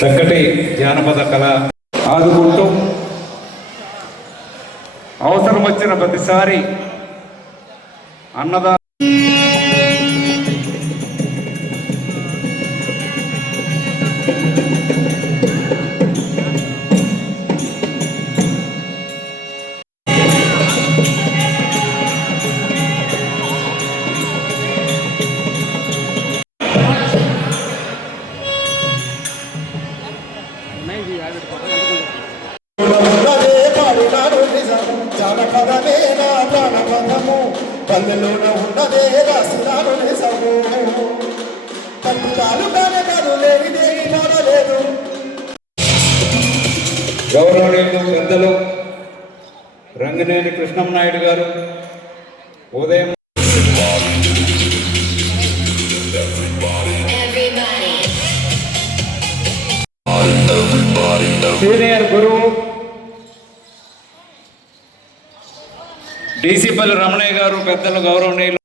చక్కటి జానపద కళ ఆదుకుంటూ అవసరం వచ్చిన ప్రతిసారి అన్నదాన పల్లెలోన ఉన్నదే రాసినాడు నిజము పంచాలు కానే కాదు లేనిదే లేదు. గౌరవనీయులు పెద్దలు రంగనేని కృష్ణంనాయుడు గారు ఉదయం సీనియర్ గురువు డీసీపల్లి రమణయ్య గారు పెద్దలు గౌరవనీయులు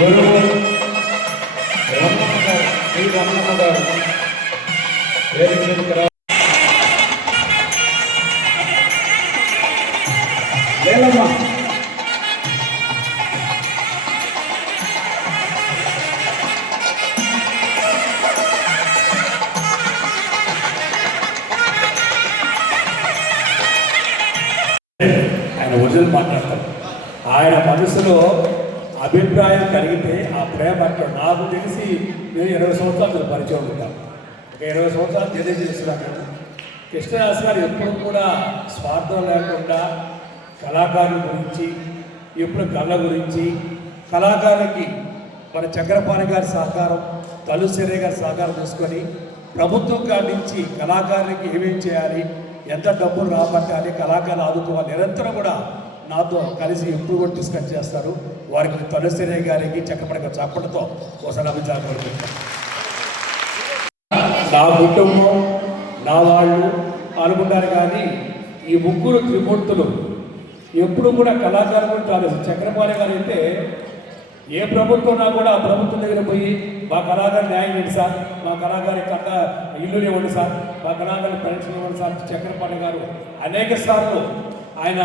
గురువు రమణమ్మ గారు శ్రీ రమణమ్మ గారు లేదమ్మా ఆయన ఒరిజినల్ మాట్లాడతారు. ఆయన మనసులో అభిప్రాయం కలిగితే ఆ ప్రేమ అంటాడు. నాకు తెలిసి నేను 20 సంవత్సరాలు పరిచయం ఉంటాను. ఒక 20 సంవత్సరాలు తెలియజేస్తున్నాను. కృష్ణదాస్ గారు ఎప్పుడు కూడా స్వార్థం లేకుండా కళాకారుల గురించి, ఎప్పుడు కళ గురించి, కళాకారులకి మన చక్రపాణి గారి సహకారం, తలుసిరే గారి సహకారం తీసుకొని ప్రభుత్వం కాడి నుంచి కళాకారులకి ఏమేం చేయాలి, ఎంత డబ్బులు రాబట్టాలి, కళాకారులు ఆదుకోవాలి, నిరంతరం కూడా నాతో కలిసి ఎప్పుడు కూడా డిస్కస్ చేస్తారు. వారికి తలుసిరే గారికి చక్రపాణి గారి చప్పటితో ఒకసారి అభిప్రాయం. నా కుటుంబం నా వాళ్ళు అనుకుంటారు, కానీ ఈ ముగ్గురు త్రిమూర్తులు ఎప్పుడు కూడా కళాకారులు కాదు. చక్రపాణి గారు అయితే ఏ ప్రభుత్వం ఉన్నా కూడా ఆ ప్రభుత్వం దగ్గర పోయి మా కళాకారు న్యాయం చేయండి సార్, మా కళాకారి కట్ట ఇల్లు ఇవ్వండి సార్, మా కళాకారు పెన్షన్ ఇవ్వండి సార్. చక్రపాణి గారు అనేక సార్లు ఆయన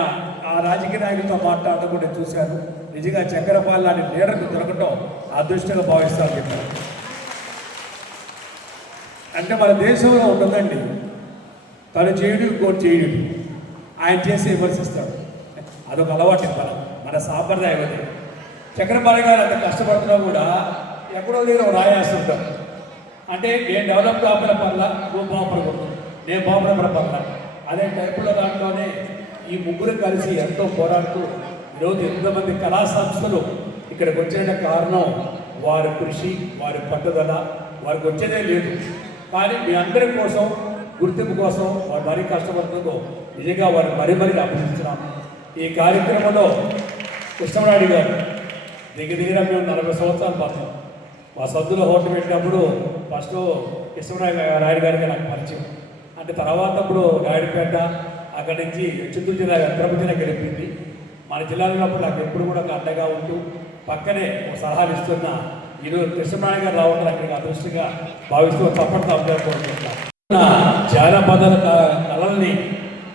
ఆ రాజకీయ నాయకులతో మాట్లాడటం కూడా చూశారు. నిజంగా చక్రపాణి లాంటి లీడర్కి దొరకటం అదృష్టంగా భావిస్తారు చెప్పారు. అంటే మన దేశంలో ఉండదండి, తను చేయడు ఇంకోటి చేయడు, ఆయన చేసి విమర్శిస్తాడు. అదొక అలవాటు మన సాంప్రదాయం. అది చక్రపాణి గారు అంత కష్టపడుతున్నా కూడా ఎక్కడో దగ్గర రాయేస్తుంటారు. అంటే నేను డెవలప్ కాపల పర్ల, నువ్వు బాగుపడకూడదు, నేను బాగుపడపడ పర్ల, అదే టైపులో దాంట్లోనే ఈ ముగ్గురు కలిసి ఎంతో పోరాడుతూ ఈరోజు ఎంతమంది కళా సంస్థలు ఇక్కడికి వచ్చే కారణం వారి కృషి, వారి పట్టుదల. వారికి వచ్చేదే లేదు, కానీ మీ అందరి కోసం, గుర్తింపు కోసం వారు మరీ కష్టపడుతుందో నిజంగా వారు మరీ అభినందించినాము. ఈ కార్యక్రమంలో కృష్ణనాయుడు గారు దగ్గర మేము 40 సంవత్సరాలు పడుతున్నాం. మా సద్దులో హోటల్ పెట్టినప్పుడు ఫస్ట్ కృష్ణనాయుడు గారికి నాకు పరిచయం. అంటే తర్వాత ఇప్పుడు నాయుడుపేట, అక్కడి నుంచి చిత్తూరు జిల్లా తిరుపతి జిల్లా గెలిపింది. మన జిల్లాలో ఉన్నప్పుడు నాకు ఎప్పుడు కూడా అండగా ఉంటూ పక్కనే ఒక సలహాలు ఇస్తున్న ఈరోజు కృష్ణనాయుడు గారు రావడం అక్కడికి అదృష్టంగా భావిస్తూ చప్పట్లు అభ్యర్థిస్తున్నాను. జానపద కళల్ని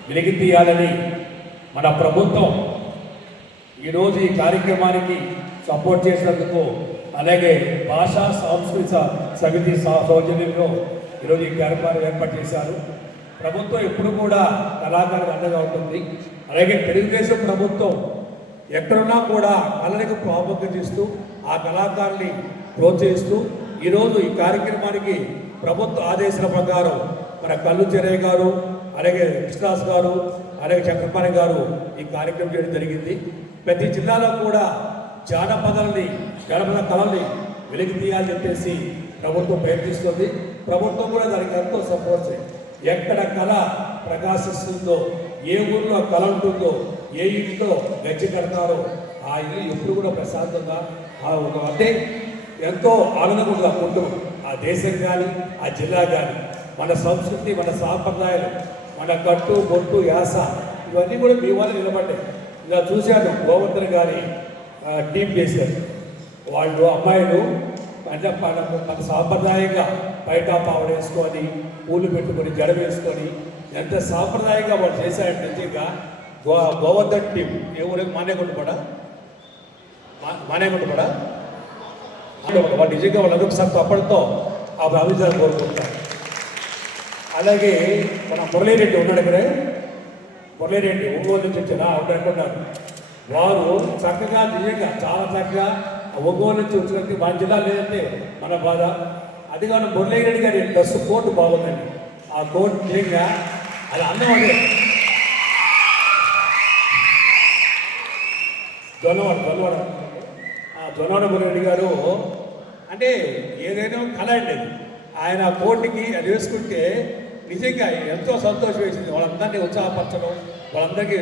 వెలికి తీయాలని మన ప్రభుత్వం ఈరోజు ఈ కార్యక్రమానికి సపోర్ట్ చేసినందుకు, అలాగే భాషా సాంస్కృతిక సమితి సౌజన్యంలో ఈరోజు ఈ కార్యక్రమాన్ని ఏర్పాటు చేశారు. ప్రభుత్వం ఎప్పుడు కూడా కళాకారులకు అండగా ఉంటుంది. అలాగే తెలుగుదేశం ప్రభుత్వం ఎక్కడున్నా కూడా కళలకు ప్రాముఖ్యత ఇస్తూ ఆ కళాకారుల్ని ప్రోత్సహిస్తూ ఈరోజు ఈ కార్యక్రమానికి ప్రభుత్వ ఆదేశాల ప్రకారం మన కల్లు చెరయ్య గారు, అలాగే కృష్ణదాస్ గారు, అలాగే చక్రపాణి గారు ఈ కార్యక్రమం చేయడం జరిగింది. ప్రతి జిల్లాలో కూడా జానపదాలని, జానపద కళల్ని వెలికి తీయాలని చెప్పేసి ప్రభుత్వం ప్రయత్నిస్తుంది. ప్రభుత్వం కూడా దానికి ఎంతో సపోర్ట్ చేయండి. ఎక్కడ కళ ప్రకాశిస్తుందో, ఏ ఊళ్ళో కళ ఉంటుందో, ఏ ఇంట్లో గచ్చి కడతారో ఆ ఇల్లు ఎప్పుడు కూడా ప్రశాంతంగా అంటే ఎంతో ఆనందంగా ఉంటుంది ఆ కుటుంబం, ఆ దేశం కానీ ఆ జిల్లా కానీ, మన సంస్కృతి, మన సాంప్రదాయాలు, మన కట్టు బొట్టు యాస ఇవన్నీ కూడా మీ వల్ల నిలబడ్డాయి. ఇలా చూశాను గోవర్ధన్ గారి టీం చేశారు. వాళ్ళు అమ్మాయిలు అంటే మన సాంప్రదాయంగా బయట పావడ వేసుకొని పూలు పెట్టుకొని జడ వేసుకొని ఎంత సాంప్రదాయంగా వాళ్ళు చేశారంటే నిజంగా గోవర్ధన్ టీం ఏ ఊరికి మానేగుంటపడా వాళ్ళు నిజంగా వాళ్ళందరూ ఒకసారి తప్పడంతో ఆ అభివృద్ధిని కోరుకుంటారు. అలాగే మన మురళీరెడ్డి ఉన్నాడు ఇక్కడే, మురళీరెడ్డి ఒంగోలు నుంచి వచ్చిన అనుకున్నారు. వారు చక్కగా నిజంగా చాలా చక్కగా ఒంగోలు నుంచి వచ్చినట్టు మన జిల్లా లేదంటే మన బాధ. అది కానీ మురళీరెడ్డి గారి డ్రెస్ కోట్ బాగుందండి. ఆ కోట్ నిజంగా అది అందం అదే జొన్నవాడ మురళి గారు అంటే ఏదైనా కళ అండి. ఆయన కోటికి అది వేసుకుంటే నిజంగా ఎంతో సంతోషం వేసింది. వాళ్ళందరినీ ఉత్సాహపరచడం, వాళ్ళందరికీ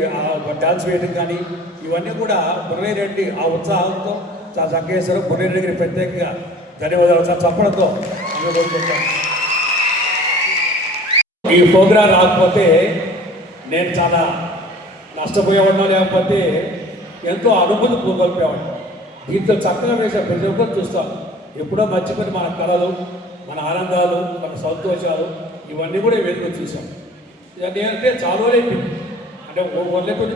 డాన్స్ వేయడం కానీ ఇవన్నీ కూడా మురళీరెడ్డి ఆ ఉత్సాహంతో చాలా చక్కగా చేశారు. మురళీరెడ్డికి ప్రత్యేకంగా ధన్యవాదాలు సార్ చెప్పడంతో. ఈ ప్రోగ్రాం రాకపోతే నేను చాలా నష్టపోయేవాడినో లేకపోతే ఎంతో అనుభూతి కోల్పోయేవాడిని. దీంతో చక్కగా వేసే ప్రతి ఒక్కరు చూస్తాను. ఎప్పుడో మర్చిపోయి మన కళలు, మన ఆనందాలు, మన సంతోషాలు ఇవన్నీ కూడా వెతుకు చూసాం. నేనంటే చాలా అయిపోయింది. అంటే వదిలేకొని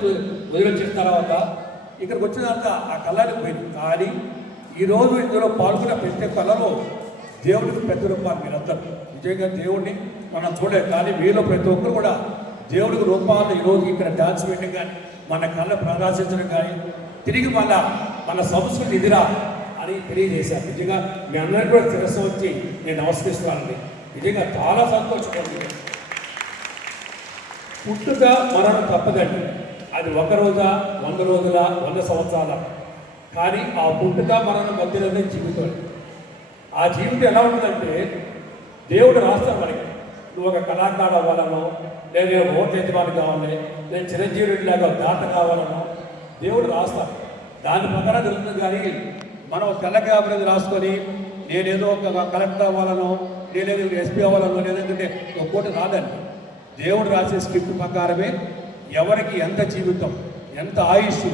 వదిలించిన తర్వాత ఇక్కడికి వచ్చిన తర్వాత ఆ కళకి పోయింది. కానీ ఈరోజు ఇందులో పాల్గొన్న ప్రతి కళలో దేవుడికి పెద్ద రూపాలు మీరందరూ నిజంగా దేవుడిని మనం చూడలేదు. కానీ మీలో ప్రతి ఒక్కరు కూడా దేవుడికి రూపాలు ఈరోజు ఇక్కడ డాన్స్ వేయడం కానీ మన కళ ప్రదర్శించడం కానీ తిరిగి మన సంస్కృతి ఇదిరా అని తెలియజేశారు. నిజంగా మీ అందరికీ కూడా శిరస్సు వచ్చి నేను నమస్కరిస్తున్నానండి. నిజంగా చాలా సంతోషపడుతుంది. పుట్టుక మరణం తప్పదండి. అది 1 రోజా, 100 రోజుల, 100 సంవత్సరాల. కానీ ఆ పుట్టుక మరణం మధ్యలోనే జీవితం. ఆ జీవితం ఎలా ఉంటుందంటే దేవుడు రాస్తాడు మనకి. నువ్వు ఒక కళాకారుడు అవ్వాలనో, లేదా ఓట్లు యజమాని కావాలి, నేను చిరంజీవిలాగా దాత కావాలనో దేవుడు రాస్తాడు. దాని ప్రకారం జరుగుతుంది. కానీ మనం తెల్లకి అభివృద్ధి రాసుకొని నేనేదో ఒక కలెక్టర్ అవ్వాలనో, నేనేదో ఎస్పీ అవ్వాలనో, లేదంటే ఒక కోటి రాదండి. దేవుడు రాసే స్క్రిప్ట్ ప్రకారమే ఎవరికి ఎంత జీవితం, ఎంత ఆయుష్,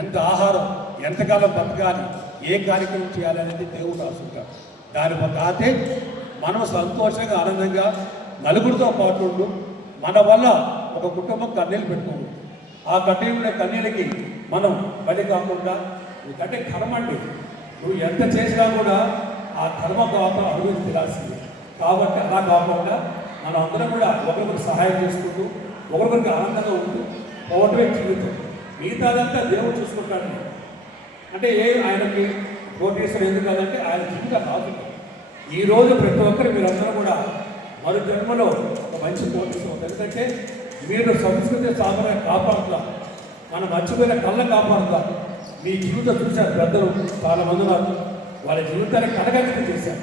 ఎంత ఆహారం, ఎంతకాలం బతకాలి, ఏ కార్యక్రమం చేయాలి అనేది దేవుడు రాసుకుంటాడు. దాని ప్రకారే మనం సంతోషంగా ఆనందంగా నలుగురితో పాటు ఉండు. మన వల్ల ఒక కుటుంబం కన్నీళ్ళు పెట్టుకోండి. ఆ కన్నీళ్ళకి మనం బలి కాకుండా ఎందుకంటే కర్మ అండి. నువ్వు ఎంత చేసినా కూడా ఆ కర్మ పాపం అడుగులు తినాల్సింది. కాబట్టి అలా కాకుండా మనం అందరం కూడా ఒకరికొకరు సహాయం చేసుకుంటూ ఒకరికొకరికి ఆనందంగా ఉంటూ పోవటమే జీవితం. మిగతాదంతా దేవుడు చూసుకుంటాడు. అంటే ఆయనకి కోటేశ్వరం ఎందుకు కాదంటే ఆయన జీవితం కాదు. ఈరోజు ప్రతి ఒక్కరు మీరందరూ కూడా మరో జన్మలో ఒక మంచి కోటేశ్వరం. ఎందుకంటే మీరు సంస్కృతి సాంప్రదాయం కాపాడుతాం, మనం మర్చిపోయిన కళ్ళ కాపాడుతాం. మీ జీవితం చూశారు పెద్దలు చాలామంది ఉన్నారు, వాళ్ళ జీవితాన్ని కడగలిగి చేశారు.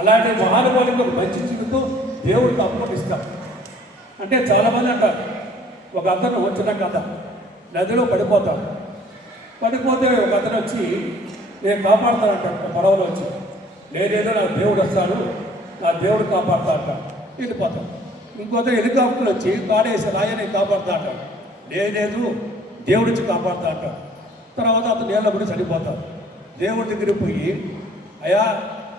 అలాంటి మహానుభావులకు ఒక మంచి జీవితం దేవుడు తప్పకుండా ఇస్తాం. అంటే చాలామంది అంటారు, ఒక అతను వచ్చిన కథ నదిలో పడిపోతే ఒక అతను వచ్చి నేను కాపాడుతానంటాడు. పడవలో వచ్చి లేదేదో నాకు దేవుడు వస్తాడు, నా దేవుడు కాపాడుతా అంటాడు, వెళ్ళిపోతాడు. ఇంకొక హెలికాప్టర్ వచ్చి కాడేసి రాయని కాపాడుతా అంటాడు, లేదు దేవుడి నుంచి కాపాడుతా అంటాడు. తర్వాత అతను నీళ్ళ పడి చనిపోతాడు. దేవుడి దగ్గరికి పోయి అయ్యా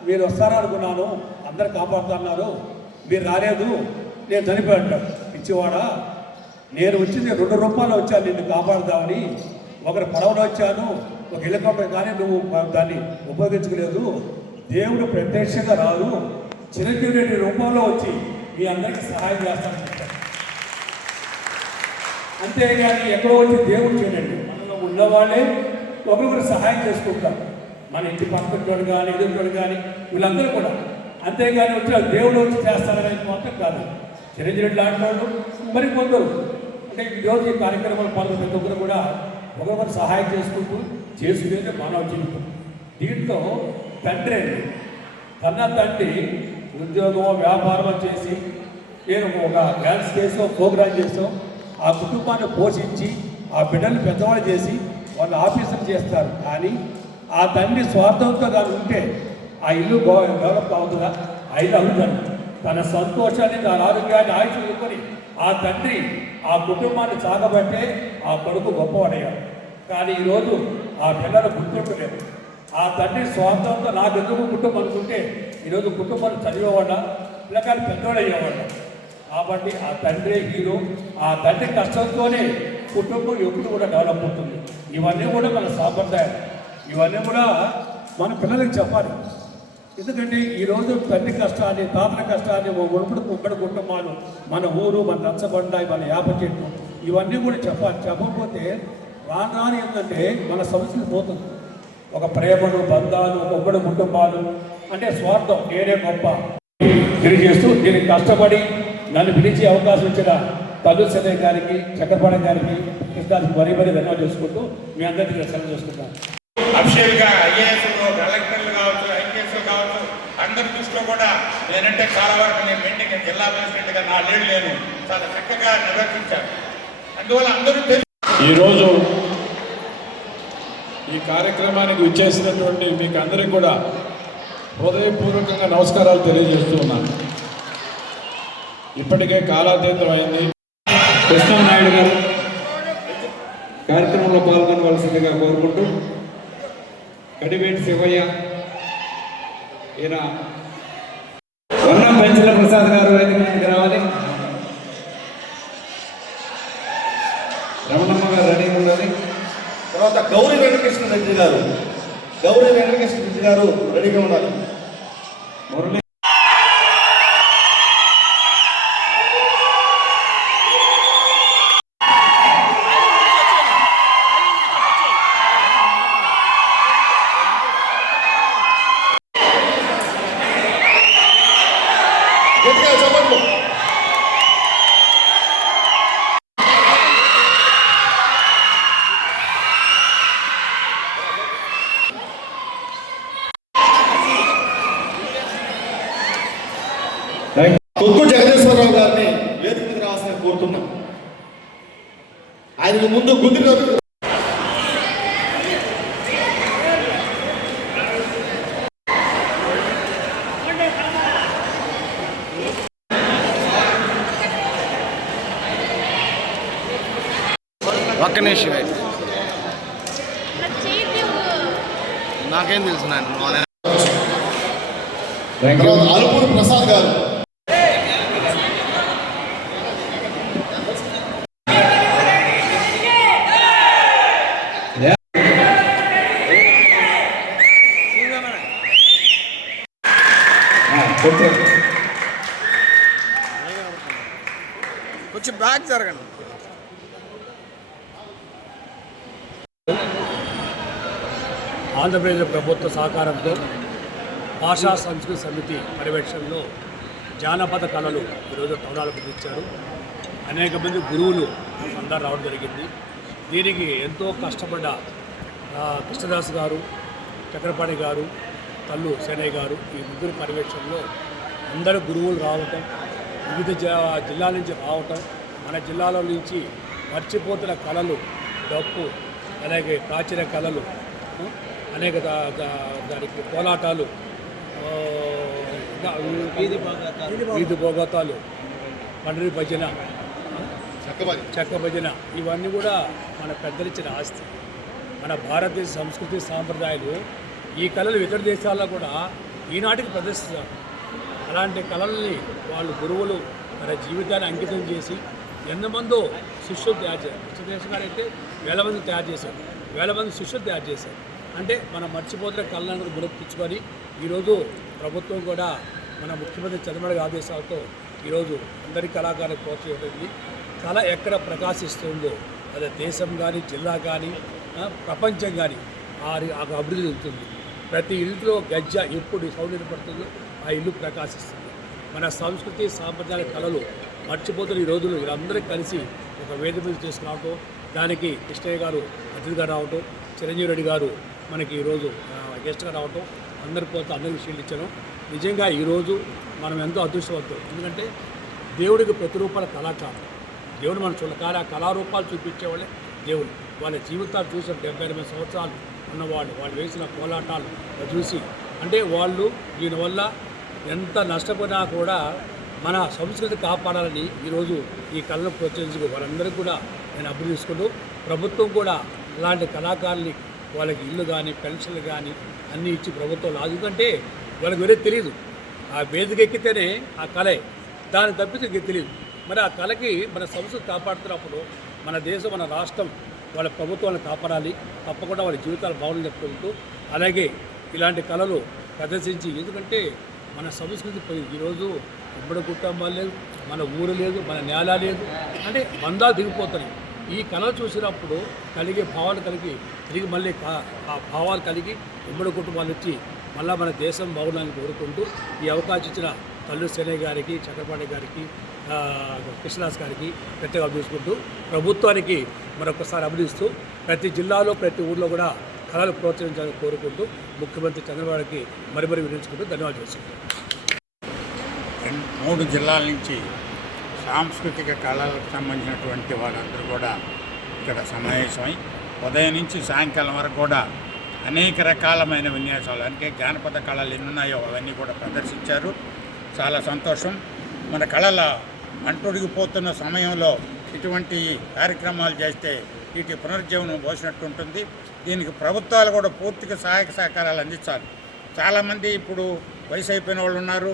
మీరు వస్తారనుకున్నాను, అందరు కాపాడుతున్నారు, మీరు రాలేదు, నేను చనిపోయి అంటాడు. పిచ్చివాడా, నేను వచ్చింది 2 రూపాయలు వచ్చాను నిన్ను కాపాడుదామని. ఒకరు పడవలో వచ్చాను, ఒక హెలికాప్టర్, కానీ నువ్వు దాన్ని ఉపయోగించుకోలేదు. దేవుడు ప్రత్యక్షంగా రాదు, చిరంజీవి రూపంలో వచ్చి మీ అందరికీ సహాయం చేస్తానని చెప్తాను. అంతేగాని ఎక్కడో వచ్చి దేవుడు చేయండి. మనలో ఉన్నవాళ్ళే ఒకరికొకరు సహాయం చేసుకుంటారు. మన ఇంటి పక్కన కానీ ఎదురుకోడు కానీ వీళ్ళందరూ కూడా. అంతేగాని వచ్చి దేవుడు వచ్చి చేస్తారనేది మాత్రం కాదు. చిరంజీవి లాంటి వాళ్ళు మరి కొందరు అంటే ఈరోజు ఈ కార్యక్రమాలు పాల్గొన్న ప్రతి ఒక్కరు కూడా ఒకరికొకరు సహాయం చేసుకుంటూ చేసుకునేది మానవ జీవితం. దీంట్లో తండ్రి కన్నా తండ్రి ఉద్యోగమో వ్యాపారమో చేసి నేను ఒక డ్యాన్స్ చేసో ప్రోగ్రాం చేసో ఆ కుటుంబాన్ని పోషించి ఆ బిడ్డలు పెద్దవాళ్ళు చేసి వాళ్ళు ఆఫీసులు చేస్తారు. కానీ ఆ తండ్రి స్వార్థంతో దాని ఉంటే ఆ ఇల్లు డెవలప్ అవుతుందా? ఆ ఇల్లు అవుతుంది. తన సంతోషాన్ని, తన ఆరోగ్యాన్ని, ఆయుష్ చూసుకొని ఆ తండ్రి ఆ కుటుంబాన్ని సాగబట్టే ఆ కొడుకు గొప్పవాడయ్యాడు. కానీ ఈరోజు ఆ పిల్లలు గుర్తుంటలేదు. ఆ తండ్రి స్వార్థంతో నాకెందుకు కుటుంబం అనుకుంటే ఈరోజు కుటుంబాన్ని చదివేవాళ్ళ పిల్లకాయలు పెద్దవాడు అయ్యేవాళ్ళ. కాబట్టి ఆ తండ్రి హీరో. ఆ తండ్రి కష్టంతోనే కుటుంబం ఎప్పుడు కూడా డెవలప్ అవుతుంది. ఇవన్నీ కూడా మన సాంప్రదాయం. ఇవన్నీ కూడా మన పిల్లలకి చెప్పాలి. ఎందుకంటే ఈరోజు తండ్రి కష్టాన్ని, తాతల కష్టాన్ని, ఉమ్మడి కుటుంబాలు, మన ఊరు, మన రచ్చబండాయి, మన యాప చెట్టు, ఇవన్నీ కూడా చెప్పాలి. చెప్పకపోతే రాను ఏంటంటే మన సంస్కృతి పోతుంది. ఒక ప్రేమలు, బంధాలు, ఒక ఉమ్మడి కుటుంబాలు అంటే స్వార్థం, నేనే గొప్ప తెలియజేస్తూ దీనికి కష్టపడి నన్ను పిలిచి అవకాశం ఇచ్చిన తల్లు సెలై గారికి, చక్రపాణి గారికి, కృష్ణానికి మరీ ధన్యవాదాలు చేసుకుంటూ మీ అందరికీ సెలవు చేసుకుంటాను. అఫీషియల్గా ఐఏఎస్లు, కలెక్టర్లు కావచ్చు, ఐపీఎస్లు కావచ్చు, అందరి దృష్టిలో కూడా నేనంటే చాలా వరకు నేను మెయింటైన్ జిల్లా ప్రెసిడెంట్గా నా లీడ్ లేను చాలా చక్కగా నిర్వర్తించాను. అందువల్ల అందరూ ఈరోజు ఈ కార్యక్రమానికి విచ్చేసినటువంటి మీకు అందరికీ కూడా హృదయపూర్వకంగా నమస్కారాలు తెలియజేస్తూ ఉన్నాను. ఇప్పటికే కాలాతీతం అయింది. కృష్ణనాయుడు గారు కార్యక్రమంలో పాల్గొనవలసిందిగా కోరుకుంటూ, కడివేటి శివయ్య, ఈయన వర్ణం పెంచల ప్రసాద్ గారు వేదిక మీదకి రావాలి. రమణమ్మ గారు రెడీగా ఉండాలి. తర్వాత గౌరీ వెంకటకృష్ణ రెడ్డి గారు రెడీగా ఉండాలి. మురళి గట్టిగా చెప్పండి. కొక్కు జగదీశ్వరరావు గారిని వేదిక మీద రావాల్సిన కోరుతున్నాం. ఆయనకు ముందు గుందిలో ఒక్క నిమిషం నాకేం తెలుసు నాన్న. తర్వాత అలుపూరి ప్రసాద్ గారు, కొంచెం బ్యాక్ జరగండి. ఆంధ్రప్రదేశ్ ప్రభుత్వ సహకారంతో భాషా సంస్కృతి సమితి పర్యవేక్షణలో జానపద కళలు ఈరోజు తవడాలకు తెచ్చారు. అనేక మంది గురువులు అందరూ రావడం జరిగింది. దీనికి ఎంతో కష్టపడ్డ కృష్ణదాస్ గారు, చక్రపాణి గారు, తల్లు సేనయ్య గారు, ఈ ముగ్గురు పర్యవేక్షణలో అందరూ గురువులు రావటం, వివిధ జిల్లాల నుంచి రావటం, మన జిల్లాలో నుంచి మర్చిపోతున్న కళలు, డప్పు, అలాగే ప్రాచీన కళలు, అనేక దానికి కోలాటాలు, వీధి భోగాతాలు, పండ్రి భజన, చెక్క భజన, ఇవన్నీ కూడా మన పెద్దలిచ్చిన ఆస్తి. మన భారతదేశ సంస్కృతి సాంప్రదాయాలు ఈ కళలు ఇతర దేశాల్లో కూడా ఈనాటికి ప్రదర్శిస్తారు. అలాంటి కళల్ని వాళ్ళు గురువులు మన జీవితాన్ని అంకితం చేసి ఎంతమందో శిష్యులు తయారు చేశారు. కృష్ణదేశ్ గారు అయితే వేల మంది తయారు చేశారు, వేల మంది శిష్యులు తయారు చేశారు. అంటే మనం మర్చిపోతున్న కళలను గుర్తించుకొని ఈరోజు ప్రభుత్వం కూడా మన ముఖ్యమంత్రి చంద్రబాబు ఆదేశాలతో ఈరోజు అందరి కళాకారులకు ప్రోత్సహించింది. కళ ఎక్కడ ప్రకాశిస్తుందో అది దేశం కానీ, జిల్లా కానీ, ప్రపంచం కానీ అభివృద్ధి చెందుతుంది. ప్రతి ఇంట్లో గజ్జ ఎప్పుడు సౌందర్య పడుతుందో ఆ ఇల్లు ప్రకాశిస్తుంది. మన సంస్కృతి సాంప్రదాయ కళలు మర్చిపోతున్న ఈ రోజులు వీళ్ళందరూ కలిసి ఒక వేదిక మీద తీసుకురావటం, దానికి కృష్ణయ్య గారు అతిథిగా రావటం, చిరంజీవి రెడ్డి గారు మనకి ఈరోజు గెస్ట్గా రావటం, అందరి విషయాలు ఇచ్చడం నిజంగా ఈరోజు మనం ఎంతో అదృష్టవంతం. ఎందుకంటే దేవుడికి ప్రతిరూపాల కళాకారం, దేవుడు మనం చూడాలి, కళారూపాలు చూపించేవాళ్ళే దేవుడు. వాళ్ళ జీవితాలు చూసి 70-80 సంవత్సరాలు ఉన్నవాళ్ళు వాళ్ళు వేసిన పోరాటాలు చూసి అంటే వాళ్ళు దీనివల్ల ఎంత నష్టపోయినా కూడా మన సంస్కృతి కాపాడాలని ఈరోజు ఈ కళను ప్రోత్సహించుకు వాళ్ళందరికీ కూడా నేను అభినందించుకుంటూ ప్రభుత్వం కూడా ఇలాంటి కళాకారుల్ని వాళ్ళకి ఇల్లు కానీ పెన్షన్లు కానీ అన్నీ ఇచ్చి ప్రభుత్వం ఎందుకంటే వాళ్ళకి వేరే తెలియదు ఆ వేదిక ఎక్కితేనే ఆ కళ దాన్ని తప్పితే ఇంక తెలియదు మరి ఆ కళకి మన సంస్కృతి కాపాడుతున్నప్పుడు మన దేశం మన రాష్ట్రం వాళ్ళ ప్రభుత్వాన్ని కాపాడాలి తప్పకుండా వాళ్ళ జీవితాలు బాగుందని చెప్పుకుంటూ అలాగే ఇలాంటి కళలు ప్రదర్శించి ఎందుకంటే మన సంస్కృతి పోయింది ఈరోజు ఉమ్మడి కుటుంబాలు లేదు మన ఊరు లేదు మన నేల లేదు అంటే బంధాలు దిగిపోతున్నాయి ఈ కళ చూసినప్పుడు కలిగే భావాలు కలిగి తిరిగి మళ్ళీ ఆ భావాలు కలిగి ఉమ్మడి కుటుంబాలు వచ్చి మళ్ళీ మన దేశం బాగుండాలని కోరుకుంటూ ఈ అవకాశం ఇచ్చిన కల్లు సేనయ్య గారికి చక్రపాణి గారికి కృష్ణదాస్ గారికి ప్రత్యేక అభినందించుకుంటూ ప్రభుత్వానికి మరొకసారి అభినందిస్తూ ప్రతి జిల్లాలో ప్రతి ఊళ్ళో కూడా కళలు ప్రోత్సహించాలని కోరుకుంటూ ముఖ్యమంత్రి చంద్రబాబుకి మరి వినియోగించుకుంటూ ధన్యవాదాలు చేసుకుంటాం 3 జిల్లాల నుంచి సాంస్కృతిక కళలకు సంబంధించినటువంటి వాళ్ళందరూ కూడా ఇక్కడ సమావేశమై ఉదయం నుంచి సాయంకాలం వరకు కూడా అనేక రకాలమైన విన్యాసాలు అంటే జానపద కళలు ఎన్ని ఉన్నాయో అవన్నీ కూడా ప్రదర్శించారు. చాలా సంతోషం. మన కళల అంటుడిగిపోతున్న సమయంలో ఇటువంటి కార్యక్రమాలు చేస్తే వీటి పునరుజ్జీవనం పోసినట్టు ఉంటుంది. దీనికి ప్రభుత్వాలు కూడా పూర్తిగా సహాయక సహకారాలు అందించాలి. చాలామంది ఇప్పుడు వయసు అయిపోయిన వాళ్ళు ఉన్నారు,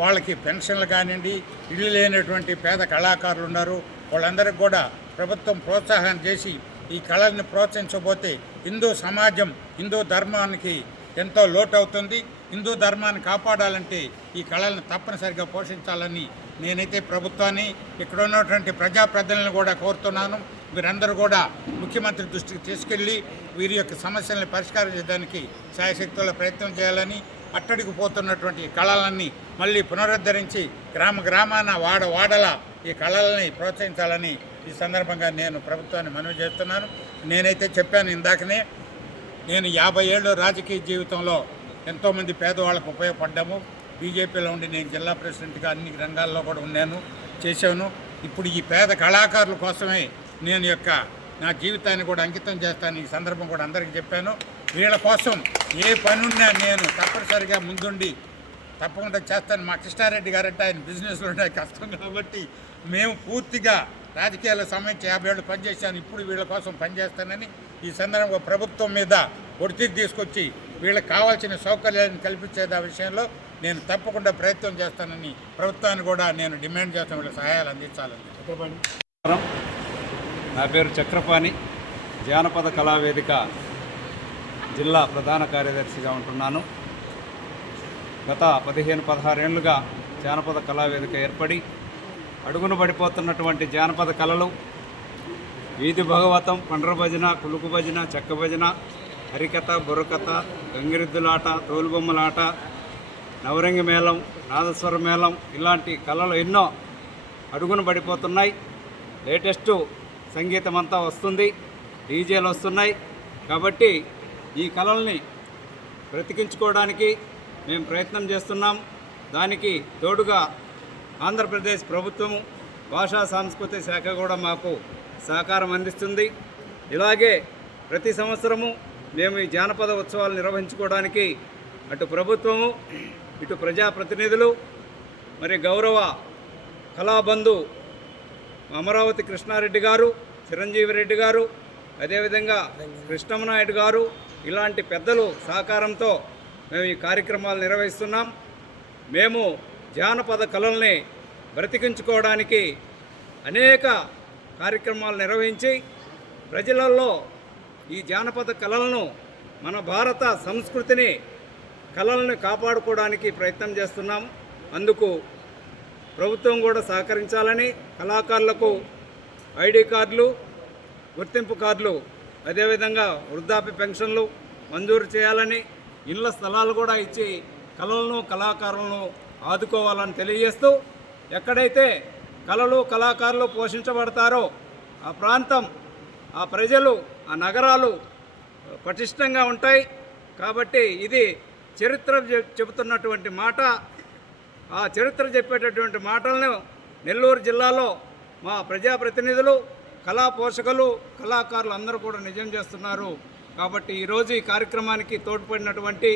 వాళ్ళకి పెన్షన్లు కానివ్వండి, ఇల్లు లేనటువంటి పేద కళాకారులు ఉన్నారు. వాళ్ళందరికీ కూడా ప్రభుత్వం ప్రోత్సాహం చేసి ఈ కళల్ని ప్రోత్సహించబోతే హిందూ సమాజం హిందూ ధర్మానికి ఎంతో లోటు అవుతుంది. హిందూ ధర్మాన్ని కాపాడాలంటే ఈ కళలను తప్పనిసరిగా పోషించాలని నేనైతే ప్రభుత్వాన్ని ఇక్కడ ఉన్నటువంటి ప్రజాప్రతినిధులను కూడా కోరుతున్నాను. వీరందరూ కూడా ముఖ్యమంత్రి దృష్టికి తీసుకెళ్ళి వీరి యొక్క సమస్యలను పరిష్కారం చేయడానికి శాయశక్తుల ప్రయత్నం చేయాలని, అట్టడికి పోతున్నటువంటి కళలన్నీ మళ్ళీ పునరుద్ధరించి గ్రామాన వాడల ఈ కళలని ప్రోత్సహించాలని ఈ సందర్భంగా నేను ప్రభుత్వాన్ని మనవి చేస్తున్నాను. నేనైతే చెప్పాను ఇందాకనే, నేను 50 ఏళ్ళు రాజకీయ జీవితంలో ఎంతోమంది పేదవాళ్ళకు ఉపయోగపడ్డాము. బీజేపీలో ఉండి నేను జిల్లా ప్రెసిడెంట్గా అన్ని రంగాల్లో కూడా చేశాను. ఇప్పుడు ఈ పేద కళాకారుల కోసమే నేను నా జీవితాన్ని కూడా అంకితం చేస్తాను. ఈ సందర్భం కూడా అందరికీ చెప్పాను. వీళ్ళ కోసం ఏ పనున్నా నేను తప్పనిసరిగా ముందుండి తప్పకుండా చేస్తాను. మా కృష్ణారెడ్డి గారంటే ఆయన బిజినెస్లో ఉండే కష్టం కాబట్టి మేము పూర్తిగా రాజకీయాల సంబంధించి 50 ఏళ్ళు పనిచేశాను. ఇప్పుడు వీళ్ళ కోసం పనిచేస్తానని ఈ సందర్భంగా ప్రభుత్వం మీద ఒత్తిడి తీసుకొచ్చి వీళ్ళకి కావాల్సిన సౌకర్యాలను కల్పించే విషయంలో నేను తప్పకుండా ప్రయత్నం చేస్తానని ప్రభుత్వాన్ని కూడా నేను డిమాండ్ చేస్తాను. వీళ్ళ సహాయాలు అందించాలని. నా పేరు చక్రపాణి, జానపద కళావేదిక జిల్లా ప్రధాన కార్యదర్శిగా ఉంటున్నాను. గత 15-16 ఏళ్లుగా జానపద కళావేదిక ఏర్పడి అడుగున పడిపోతున్నటువంటి జానపద కళలు వీధి భాగవతం, పండ్ర భజన, కులుకు భజన, చెక్క భజన, హరికథ, బుర్రకథ, గంగిరెద్దులాట, తోలుబొమ్మలాట, నవరంగి మేళం, నాదస్వర మేళం ఇలాంటి కళలు ఎన్నో అడుగున పడిపోతున్నాయి. లేటెస్ట్ సంగీతం అంతా వస్తుంది, డీజేలు వస్తున్నాయి. కాబట్టి ఈ కళల్ని బ్రతికించుకోవడానికి మేము ప్రయత్నం చేస్తున్నాం. దానికి తోడుగా ఆంధ్రప్రదేశ్ ప్రభుత్వము భాషా సాంస్కృతిక శాఖ కూడా మాకు సహకారం అందిస్తుంది. ఇలాగే ప్రతి సంవత్సరము మేము ఈ జానపద ఉత్సవాలు నిర్వహించుకోవడానికి అటు ప్రభుత్వము ఇటు ప్రజాప్రతినిధులు మరి గౌరవ కళాబంధు అమరావతి కృష్ణారెడ్డి గారు, చిరంజీవి రెడ్డి గారు, అదేవిధంగా కృష్ణమనాయుడు గారు ఇలాంటి పెద్దలు సహకారంతో మేము ఈ కార్యక్రమాలు నిర్వహిస్తున్నాం. మేము జానపద కళల్ని బ్రతికించుకోవడానికి అనేక కార్యక్రమాలు నిర్వహించి ప్రజలలో ఈ జానపద కళలను మన భారత సంస్కృతిని కళలను కాపాడుకోవడానికి ప్రయత్నం చేస్తున్నాం. అందుకు ప్రభుత్వం కూడా సహకరించాలని, కళాకారులకు ఐడి కార్డులు, గుర్తింపు కార్డులు, అదేవిధంగా వృద్ధాప్య పెన్షన్లు మంజూరు చేయాలని, ఇళ్ల స్థలాలు కూడా ఇచ్చి కళలను కళాకారులను ఆదుకోవాలని తెలియజేస్తూ, ఎక్కడైతే కళలు కళాకారులు పోషించబడతారో ఆ ప్రాంతం, ఆ ప్రజలు, ఆ నగరాలు పటిష్టంగా ఉంటాయి. కాబట్టి ఇది చరిత్ర చెబుతున్నటువంటి మాట. ఆ చరిత్ర చెప్పేటటువంటి మాటలను నెల్లూరు జిల్లాలో మా ప్రజాప్రతినిధులు కళా పోషకులు కళాకారులు అందరూ కూడా నిజం చేస్తున్నారు. కాబట్టి ఈరోజు ఈ కార్యక్రమానికి తోడ్పడినటువంటి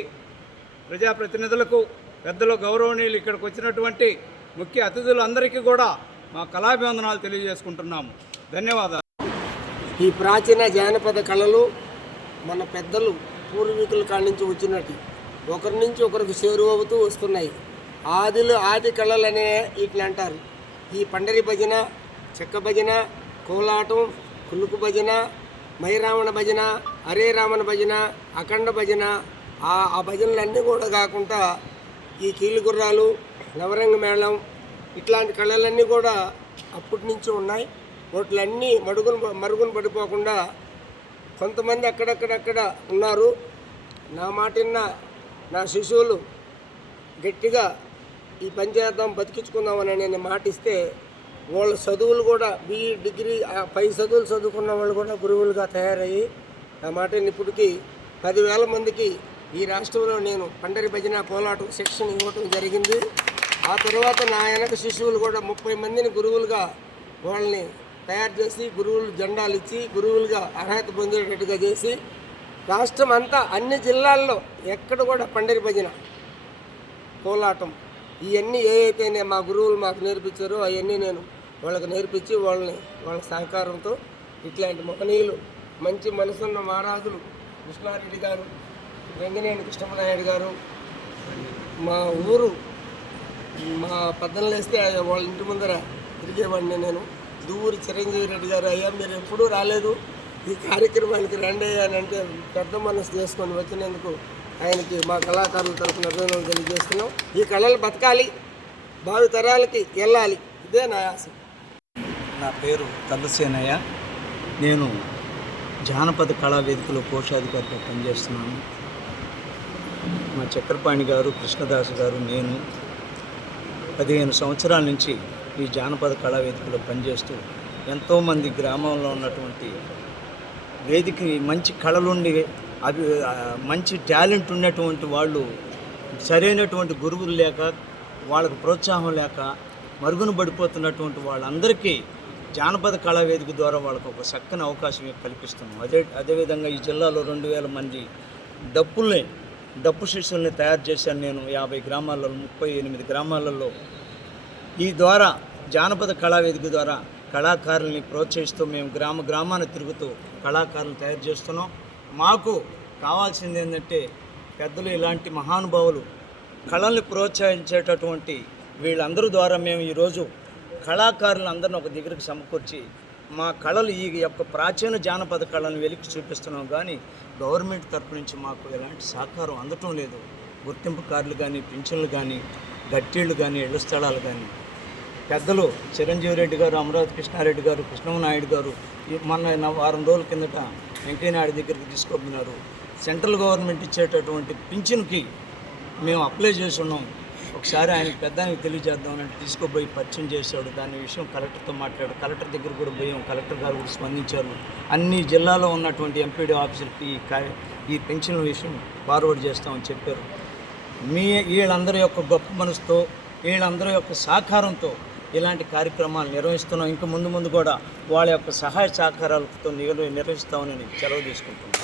ప్రజాప్రతినిధులకు, పెద్దలు, గౌరవనీయులు, ఇక్కడికి వచ్చినటువంటి ముఖ్య అతిథులందరికీ కూడా మా కళాభివందనాలు తెలియజేసుకుంటున్నాము. ధన్యవాదాలు. ఈ ప్రాచీన జానపద కళలు మన పెద్దలు పూర్వీకుల కాడి నుంచి వచ్చినట్టు ఒకరి నుంచి ఒకరికి చేరువవుతూ వస్తున్నాయి. ఆది కళలనే వీటిని అంటారు. ఈ పండరి భజన, చెక్క భజన, కోలాటం, కులుకు భజన, మైరావణ భజన, హరే రామణ భజన, అఖండ భజన, ఆ భజనలన్నీ కూడా కాకుండా ఈ కీలుగుర్రాలు, నవరంగ మేళం ఇట్లాంటి కళలన్నీ కూడా అప్పటి నుంచి ఉన్నాయి. వాటిలన్నీ మరుగున పడిపోకుండా కొంతమంది అక్కడక్కడ ఉన్నారు. నా మాటిన్న నా శిశువులు గట్టిగా ఈ పని చేద్దాం, బతికించుకుందామని నేను మాటిస్తే వాళ్ళ చదువులు కూడా BE డిగ్రీ పై చదువులు చదువుకున్న వాళ్ళు కూడా గురువులుగా తయారయ్యి నా మాటని ఇప్పటికీ 10,000 మందికి ఈ రాష్ట్రంలో నేను పండరి భజన కోలాటం శిక్షణ ఇవ్వటం జరిగింది. ఆ తర్వాత నా వెనక శిశువులు కూడా 30 మందిని గురువులుగా వాళ్ళని తయారు చేసి గురువులు జెండాలు ఇచ్చి గురువులుగా అర్హత పొందేటట్టుగా చేసి రాష్ట్రం అంతా అన్ని జిల్లాల్లో ఎక్కడ కూడా పండరి భజన, కోలాటం ఇవన్నీ ఏవైతే మా గురువులు మాకు నేర్పించారో అవన్నీ నేను వాళ్ళకి నేర్పించి వాళ్ళ సహకారంతో ఇట్లాంటి మహనీయులు, మంచి మనసున్న మహారాజులు కృష్ణారెడ్డి గారు, వెంగనేని కృష్ణమనాయుడు గారు, మా ఊరు మా పద్దలు వేస్తే వాళ్ళ ఇంటి ముందర తిరిగేవాడిని నేను. దూరి చిరంజీవి రెడ్డి గారు, అయ్యా మీరు ఎప్పుడూ రాలేదు, ఈ కార్యక్రమానికి రండి అని అంటే పెద్ద మనసు చేసుకొని వచ్చినందుకు ఆయనకి మా కళాకారుల తరఫున అభినందనలు తెలియజేస్తున్నాం. ఈ కళలు బతకాలి, భావి తరాలకి వెళ్ళాలి, ఇదే నా ఆశ. నా పేరు తల్లసేనయ్య. నేను జానపద కళా వేదికలో కోశాధికారిగా పనిచేస్తున్నాను. మా చక్రపాణి గారు, కృష్ణదాస్ గారు, నేను 15 సంవత్సరాల నుంచి ఈ జానపద కళా వేదికలో పనిచేస్తూ ఎంతోమంది గ్రామంలో ఉన్నటువంటి వేదికకి మంచి కళలుండి మంచి టాలెంట్ ఉన్నటువంటి వాళ్ళు సరైనటువంటి గురువులు లేక వాళ్ళకు ప్రోత్సాహం లేక మరుగున పడిపోతున్నటువంటి వాళ్ళందరికీ జానపద కళా వేదిక ద్వారా వాళ్ళకు ఒక చక్కని అవకాశం కల్పిస్తున్నాం. అదేవిధంగా ఈ జిల్లాలో 2,000 మంది డప్పు శిష్యుల్ని తయారు చేశాను నేను 50 గ్రామాలలో, 38 గ్రామాలలో. ఈ ద్వారా జానపద కళావేదిక ద్వారా కళాకారుల్ని ప్రోత్సహిస్తూ మేము గ్రామాన్ని తిరుగుతూ కళాకారులను తయారు చేస్తున్నాం. మాకు కావాల్సింది ఏంటంటే పెద్దలు ఇలాంటి మహానుభావులు కళల్ని ప్రోత్సహించేటటువంటి వీళ్ళందరూ ద్వారా మేము ఈరోజు కళాకారులందరినీ ఒక దగ్గరికి సమకూర్చి మా కళలు ఈ యొక్క ప్రాచీన జానపద కళలను వెలికి చూపిస్తున్నాం. కానీ గవర్నమెంట్ తరపు నుంచి మాకు ఎలాంటి సహకారం అందటం లేదు. గుర్తింపు కార్డులు కానీ, పింఛన్లు కానీ, గట్టీళ్ళు కానీ, ఇళ్ల స్థలాలు కానీ. పెద్దలు చిరంజీవి రెడ్డి గారు, అమరావతి కృష్ణారెడ్డి గారు, కృష్ణమనాయుడు గారు మొన్న వారం రోజుల కిందట వెంకయ్యనాయుడు దగ్గరికి తీసుకొస్తున్నారు. సెంట్రల్ గవర్నమెంట్ ఇచ్చేటటువంటి పింఛన్కి మేము అప్లై చేసి ఉన్నాం. ఒకసారి ఆయన పెద్దానికి తెలియజేద్దామని తీసుకుపోయి పరిచయం చేశాడు. దాని విషయం కలెక్టర్తో మాట్లాడు. కలెక్టర్ దగ్గర కూడా పోయాం. కలెక్టర్ గారు కూడా స్పందించారు. అన్ని జిల్లాలో ఉన్నటువంటి ఎంపీడీ ఆఫీసులకి ఈ పెన్షన్ విషయం ఫార్వర్డ్ చేస్తామని చెప్పారు. వీళ్ళందరి యొక్క గొప్ప మనసుతో, వీళ్ళందరి యొక్క సహకారంతో ఇలాంటి కార్యక్రమాలు నిర్వహిస్తున్నాం. ఇంకా ముందు కూడా వాళ్ళ యొక్క సహాయ సహకారాలతో నిర్వహిస్తామని సెలవు తీసుకుంటున్నాం.